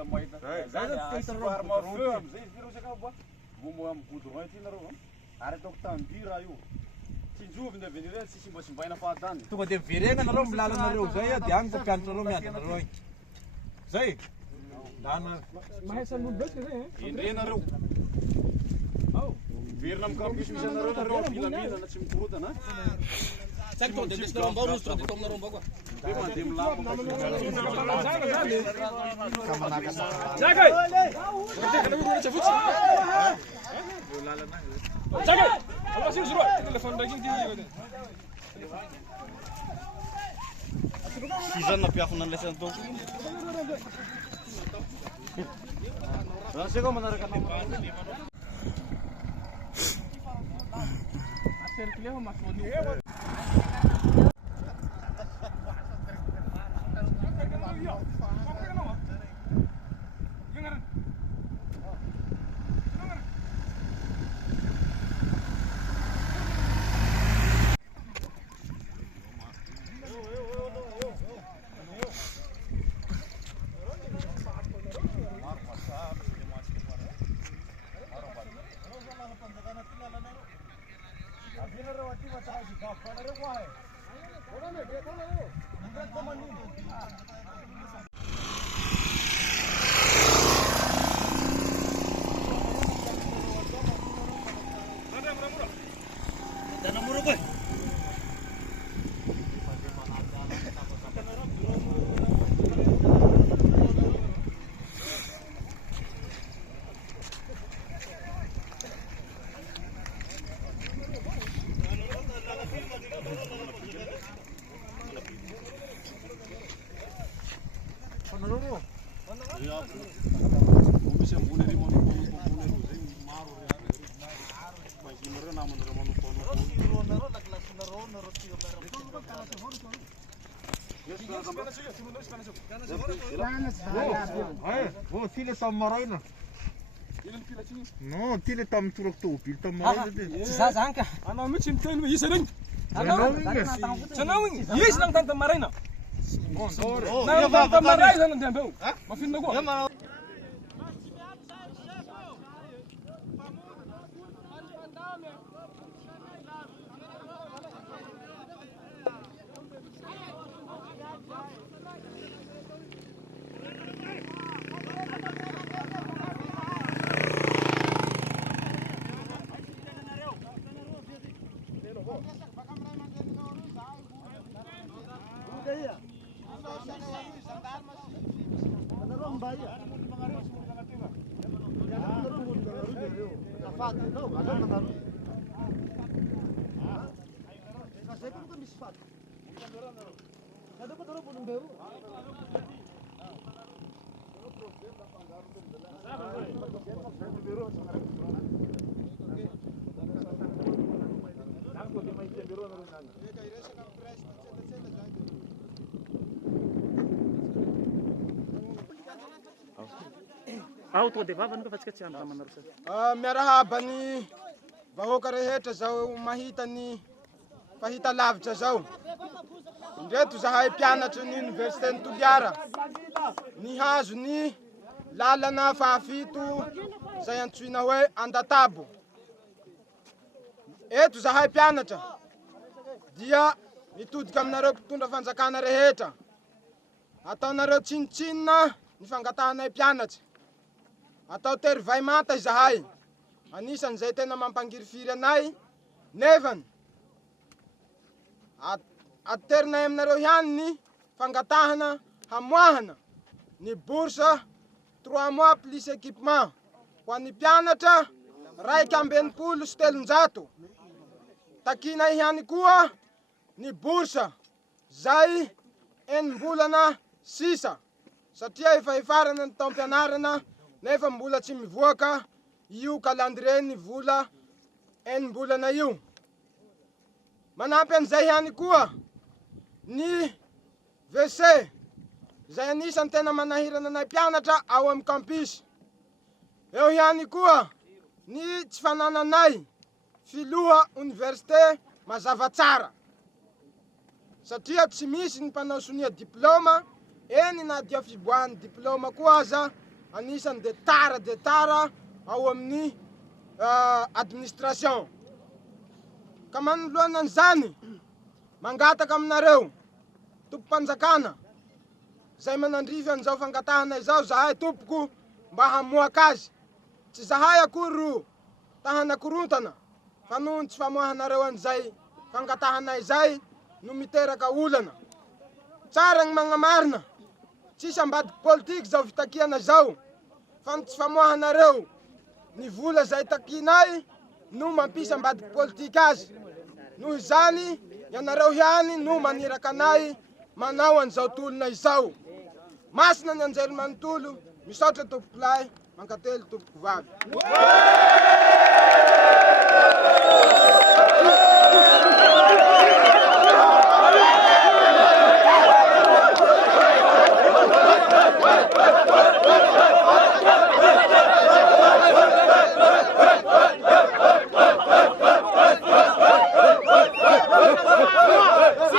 iza mahita. Zany asivar mafeo amizay izy reo sakao ba. Vao amin'ny goudron ity nareo. Ary ataoko tamby raha io. Tsinjovy ny avy ireny sisy mba simbaina fahatany. Tonga dia miverena nareo milalanareo zay dia agny mpampianatra nareo miady nareo agny. Zay. Lana mahay san'olo besika zay indrenareo. Verina amin'ny campus misy anareo nareo ampilamina tsy mikorotana. Saky tonga dia ndesinareo ambao rozy tonga dia tominareo ambao koa. Dia mandeha milamo. Zakay! Zakay! Apa sih suruh telepon lagi di. Season na piafon ng lesson to. Rasa ko manarakan ng Hacer que le más bonito. Oh, tile tam maraina. No, tile tam turok tubig tam maraina. Sasangka. Ano mo chinten mo isa rin. Ano? Sanawing. Yes lang tanta maraina. Nang tanta maraina nang tempo. Mafin na ko. Auto de vava nunca fatsika tsy ampy manaro sa. Miarahaba ny vahoaka rehetra zao mahita ny fahita lavitra zao. Ndreto zahay mpianatra ny Université ny Toliara. Nihazo ny lalana fahafito zay antsoina hoe Andatabo. Eto zahay mpianatra dia mitodika aminareo mpitondra fanjakana rehetra. Ataonareo tsinitsinina ny fangatahanay mpianatra. Atao tery vai mata izahay. Anisan'izay tena mampangirifiry anay. Nevan. Aterinay aminareo ihany ny fangatahana hamoahana ny bourse 3 mois plus équipement ho an'ny mpianatra 2,700. Takinay ihany koa ny bourse zay enimbolana 6 satria efa ifarana ny taom-pianarana nefa mbola tsy mivoaka io calendrier ny vola enimbolana io. Manampy an'izay ihany koa ny WC zay anisan'ny tena manahirana anay mpianatra ao amin'ny campus. Eo ihany koa ny tsy fanananay filoha université mazava tsara. Satria tsy misy ny mpanao sonia diplôma, eny na dia fiboahan'ny diplôma koa aza anisany de tara ao amin'ny administration. Ka manoloana an'izany, mangataka aminareo tompo-panjakana zay manandrify an'izao fangatahana izao, zahay tompoko mba hamoaka azy. Tsy zahay akory ro tahana korontana, fa noho tsy famoahanareo an'izay fangatahana izay no miteraka olana. Tsara gny magnamarina, tsisy ambadiky politiky zao fitakiana zao, fa ny tsy famoahanareo ny vola zay takinay no mampisy ambadiky politiky azy. Noho izany, ianareo hiany no maniraka anay manao an'izao tolona izao. Masina ny anjery manontolo, misaotra tompoko lahy, mankatelo tompoko vavy.